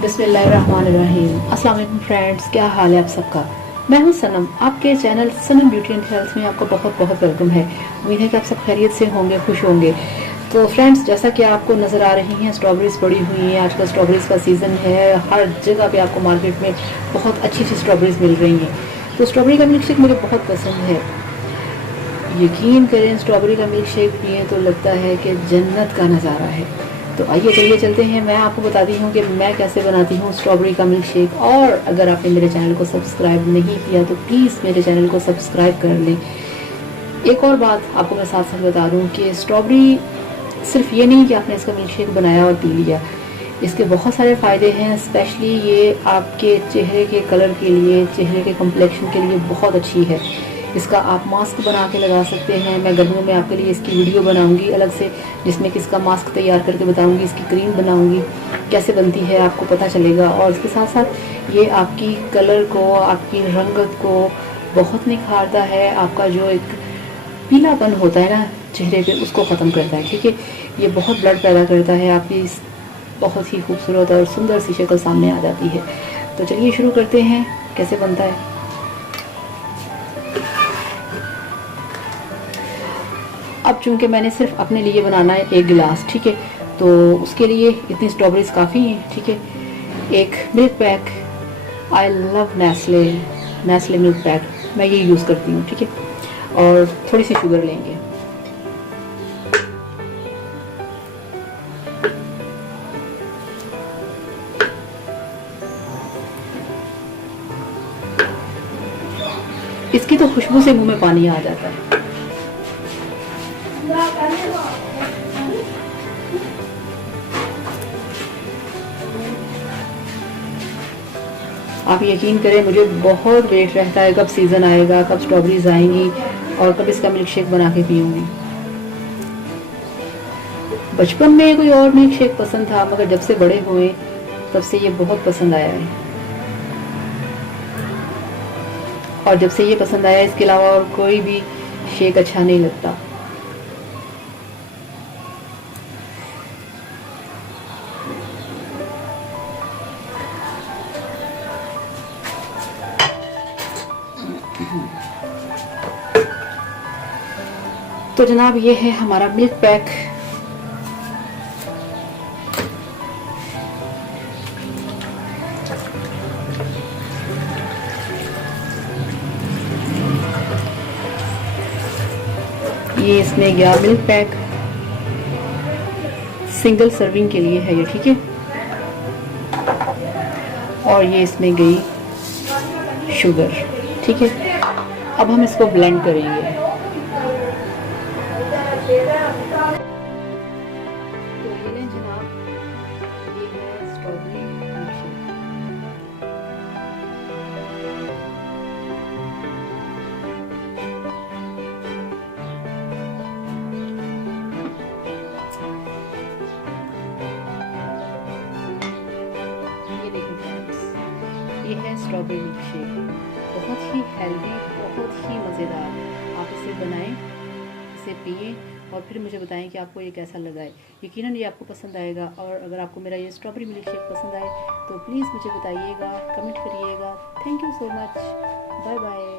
बिस्मिल्लाहिर्रहमानिर्रहीम। अस्सलाम वालेकुम फ्रेंड्स, क्या हाल है आप सबका। मैं हूं सनम, आपके channel Sanam beauty and health में आपको बहुत बहुत वेलकम है। उम्मीद है कि आप सब खैरियत से होंगे, खुश होंगे। तो फ्रेंड्स, जैसा कि आपको नज़र आ रही हैं, स्ट्रॉबेरीज पड़ी हुई हैं। आजकल स्ट्रॉबेरीज का सीज़न है, हर जगह पे आपको मार्केट में बहुत अच्छी अच्छी स्ट्रॉबेरीज मिल रही हैं। तो स्ट्रॉबेरी का मिल्क शेक मुझे बहुत पसंद है। यकीन करें, स्ट्रॉबेरी का मिल्क शेक पिए तो लगता है कि जन्नत का नज़ारा है। तो आइए चलिए चलते हैं, मैं आपको बताती हूँ कि मैं कैसे बनाती हूँ स्ट्रॉबेरी का मिल्क शेक। और अगर आपने मेरे चैनल को सब्सक्राइब नहीं किया तो प्लीज़ मेरे चैनल को सब्सक्राइब कर लें। एक और बात आपको मैं साथ साथ बता दूँ कि स्ट्रॉबेरी सिर्फ ये नहीं कि आपने इसका मिल्क शेक बनाया और पी लिया, इसके बहुत सारे फ़ायदे हैं। स्पेशली ये आपके चेहरे के कलर के लिए, चेहरे के कम्प्लेक्शन के लिए बहुत अच्छी है। इसका आप मास्क बना के लगा सकते हैं। मैं गर्मियों में आपके लिए इसकी वीडियो बनाऊंगी अलग से, जिसमें कि इसका मास्क तैयार करके बताऊंगी, इसकी क्रीम बनाऊंगी, कैसे बनती है आपको पता चलेगा। और इसके साथ साथ ये आपकी कलर को, आपकी रंगत को बहुत निखारता है। आपका जो एक पीलापन होता है ना चेहरे पे, उसको ख़त्म करता है। ठीक है, ये बहुत ब्लड पैदा करता है, आपकी बहुत ही खूबसूरत और सुंदर सी शक्ल सामने आ जाती है। तो चलिए शुरू करते हैं, कैसे बनता है। अब चूंकि मैंने सिर्फ अपने लिए बनाना है 1 गिलास, ठीक है, तो उसके लिए इतनी स्ट्रॉबेरीज काफ़ी हैं। ठीक है, एक milk pack, I love Nestle milk pack, मैं ये यूज़ करती हूँ। ठीक है, और थोड़ी सी शुगर लेंगे। इसकी तो खुशबू से मुंह में पानी आ जाता है। आप यकीन करें, मुझे बहुत वेट रहता है कब सीज़न आएगा, कब स्ट्रॉबेरीज आएंगी और कब इसका मिल्क शेक बना के पीऊँगी। बचपन में कोई और मिल्क शेक पसंद था, मगर जब से बड़े हुए तब से ये बहुत पसंद आया है। और जब से ये पसंद आया, इसके अलावा और कोई भी शेक अच्छा नहीं लगता। तो जनाब, ये है हमारा मिल्क पैक। ये इसमें गया मिल्क पैक, सिंगल सर्विंग के लिए है ये। ठीक है, और ये इसमें गई शुगर। ठीक है, अब हम इसको ब्लेंड करेंगे। तो ये लें जनाब, ये है स्ट्रॉबेरी मिल्क शेक। ये देखिए फ्रेंड्स, ये है स्ट्रॉबेरी मिल्क शेक, बहुत ही हेल्दी, बहुत ही मज़ेदार। आप इसे बनाएं, इसे पिए और फिर मुझे बताएं कि आपको ये कैसा लगा है। यकीनन ये आपको पसंद आएगा। और अगर आपको मेरा ये स्ट्रॉबेरी मिल्क शेक पसंद आए तो प्लीज़ मुझे बताइएगा, कमेंट करिएगा। Thank you so much, bye bye.